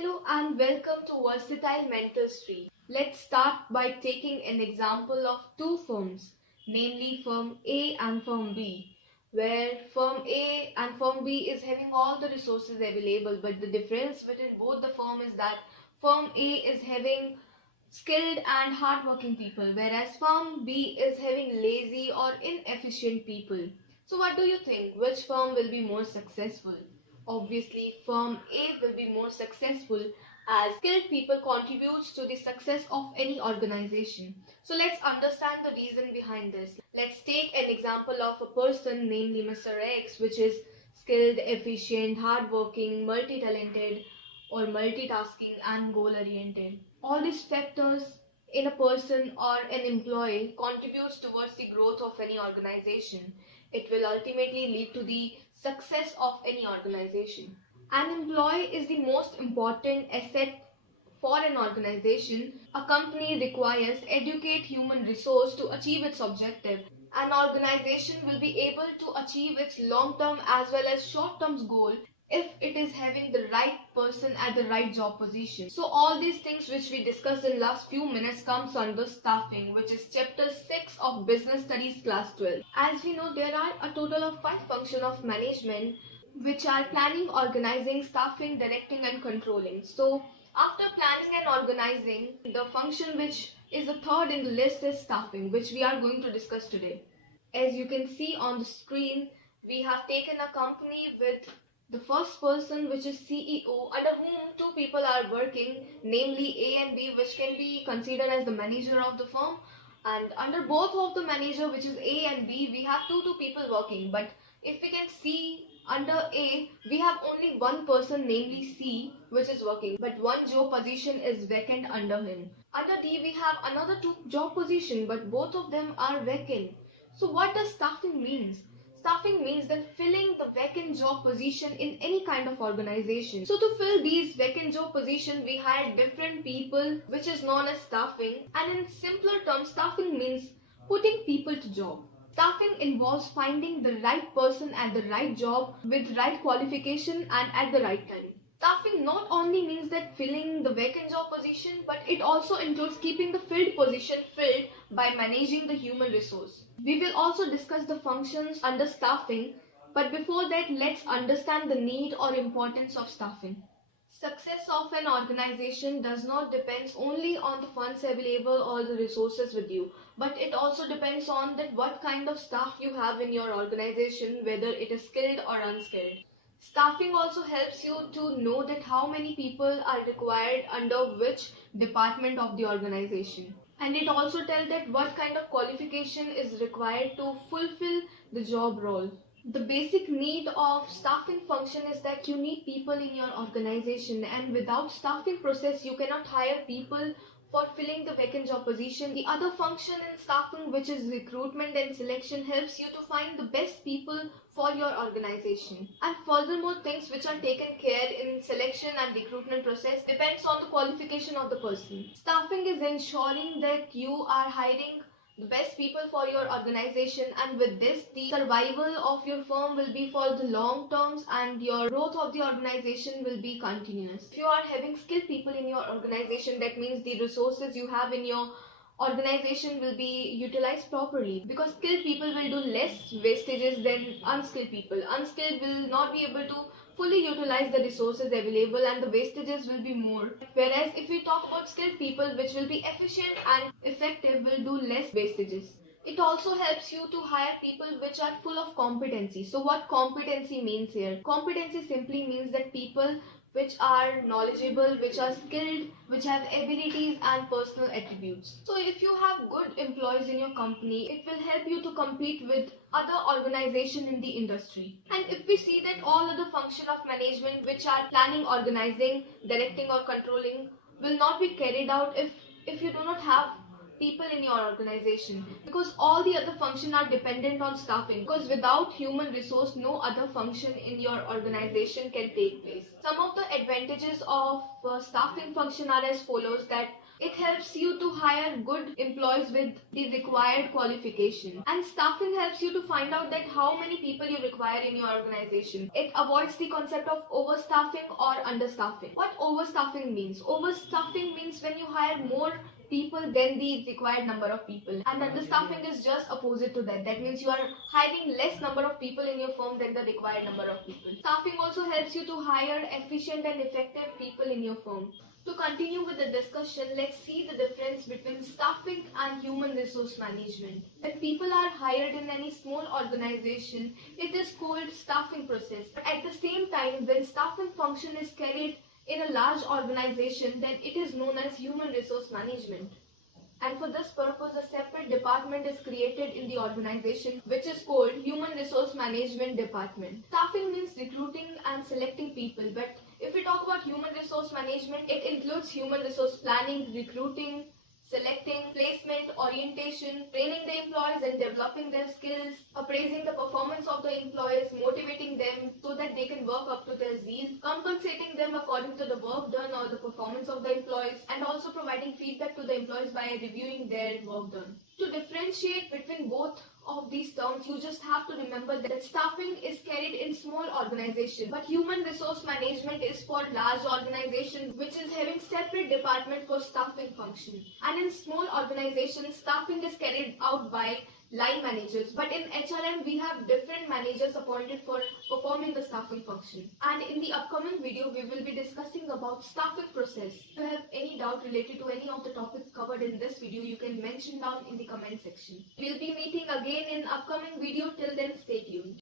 Hello and welcome to Versatile Mentors Tree. Let's start by taking an example of two firms, namely firm A and firm B, where firm A and firm B is having all the resources available, but the difference between both the firm is that firm A is having skilled and hardworking people, whereas firm B is having lazy or inefficient people. So what do you think? Which firm will be more successful? Obviously, firm A will be more successful as skilled people contributes to the success of any organization. So let's understand the reason behind this. Let's take an example of a person, namely Mr. X, which is skilled, efficient, hardworking, multi-talented, or multitasking and goal-oriented. All these factors in a person or an employee contributes towards the growth of any organization. It will ultimately lead to the success of any organization. An employee is the most important asset for an organization. A company requires educate human resource to achieve its objective. An organization will be able to achieve its long-term as well as short-term goal if it is having the right person at the right job position. So all these things which we discussed in last few minutes comes under staffing, which is chapter 6 of business studies class 12. As we know, there are a total of 5 functions of management, which are planning, organizing, staffing, directing and controlling. So after planning and organizing, the function which is the third in the list is staffing, which we are going to discuss today. As you can see on the screen, we have taken a company with the first person, which is CEO, under whom two people are working, namely A and B, which can be considered as the manager of the firm. And under both of the manager, which is A and B, we have two people working. But if we can see under A, we have only one person, namely C, which is working, but one job position is vacant under him. Under D, we have another two job position, but both of them are vacant. So what does staffing means? Staffing means that filling the vacant job position in any kind of organization. So to fill these vacant job position, we hire different people, which is known as staffing. And in simpler terms, staffing means putting people to job. Staffing involves finding the right person at the right job with right qualification and at the right time. Staffing not only means that filling the vacant job position, but it also includes keeping the filled position filled by managing the human resource. We will also discuss the functions under staffing, but before that, let's understand the need or importance of staffing. Success of an organization does not depend only on the funds available or the resources with you, but it also depends on that what kind of staff you have in your organization, whether it is skilled or unskilled. Staffing also helps you to know that how many people are required under which department of the organization. And it also tells that what kind of qualification is required to fulfill the job role. The basic need of staffing function is that you need people in your organization, and without staffing process you cannot hire people for filling the vacant job position. The other function in staffing, which is recruitment and selection, helps you to find the best people for your organization. And furthermore, things which are taken care in selection and recruitment process depends on the qualification of the person. Staffing is ensuring that you are hiring the best people for your organization, and with this the survival of your firm will be for the long terms and your growth of the organization will be continuous. If you are having skilled people in your organization, that means the resources you have in your organization will be utilized properly, because skilled people will do less wastages than unskilled people. Unskilled will not be able to fully utilize the resources available and the wastages will be more. Whereas if we talk about skilled people, which will be efficient and effective, will do less wastages. It also helps you to hire people which are full of competency. So what competency means here? Competency simply means that people which are knowledgeable, which are skilled, which have abilities and personal attributes. So if you have good employees in your company, it will help you to compete with other organizations in the industry. And if we see that all other functions of management, which are planning, organizing, directing or controlling, will not be carried out if you do not have people in your organization, because all the other functions are dependent on staffing, because without human resource no other function in your organization can take place. Some of the advantages of staffing function are as follows: that it helps you to hire good employees with the required qualification, and staffing helps you to find out that how many people you require in your organization. It avoids the concept of overstaffing or understaffing. What overstaffing means? Overstaffing means when you hire more people than the required number of people, and understaffing is just opposite to that. That means you are hiring less number of people in your firm than the required number of people. Staffing also helps you to hire efficient and effective people in your firm. To continue with the discussion, let's see the difference between staffing and human resource management. When people are hired in any small organization, it is called staffing process. But at the same time, when staffing function is carried in a large organization, then it is known as human resource management. And for this purpose, a separate department is created in the organization, which is called Human Resource Management Department. Staffing means recruiting and selecting people, but if we talk about human resource management, it includes human resource planning, recruiting, selecting, placement, orientation, training the employees and developing their skills, appraising the performance of the employees, motivating them so that they can work up to their zeal, compensating them according to the work done or the performance of the employees, and also providing feedback to the employees by reviewing their work done. To differentiate between both of these terms, you just have to remember that staffing is carried in small organizations, but human resource management is for large organizations, which is having separate department for staffing function. And in small organizations, staffing is carried out by line managers, but in HRM we have different managers appointed for performing the staffing function. And in the upcoming video we will be discussing about staffing process. If you have any doubt related to any of the topics covered in this video, you can mention down in the comment section. We'll be meeting again in upcoming video. Till then, stay tuned.